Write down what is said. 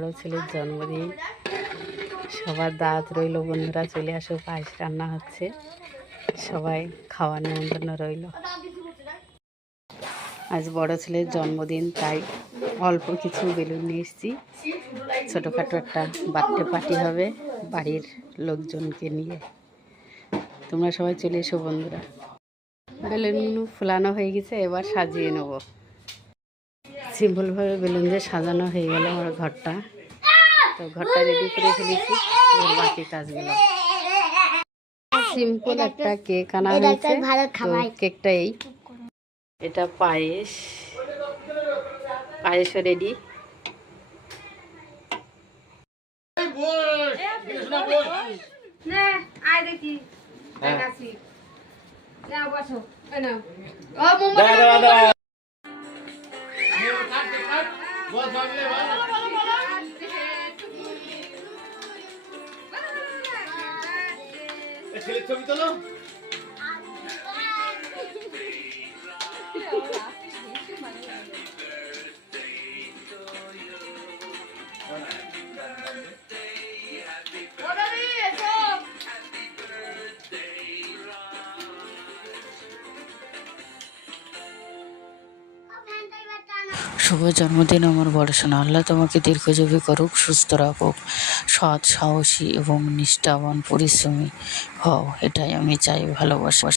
বড় ছেলের জন্মদিন, সবার দাওয়াত রইল। বন্ধুরা চলে আসো, পায়েস রান্না হচ্ছে, সবাই খাওয়া নিমন্ত্রণ রইল। আজ বড় ছেলের জন্মদিন, তাই অল্প কিছু বেলুন নিয়ে এসেছি। ছোটোখাটো একটা বার্থডে পার্টি হবে বাড়ির লোকজনকে নিয়ে। তোমরা সবাই চলে এসো বন্ধুরা। বেলুন ফুলানো হয়ে গেছে, এবার সাজিয়ে নেব। সিম্পলভাবে বেলুন দিয়ে সাজানো হয়ে গেল আমার ঘরটা। তো ঘরটা রেডি করে ফেলেছি, বাকি কাজগুলো। সিম্পল একটা কেক আনা হয়েছে, তো কেকটা এটা পায়েসও রেডি। ছেলের ছবি তোলো। শুভ জন্মদিন আমার বড় সোনা। আল্লাহ তোমাকে দীর্ঘজীবী করুক, সুস্থ রাখুক, সৎ, সাহসী এবং নিষ্ঠাবান পরিশ্রমী হও, এটাই আমি চাই। ভালোবাসা।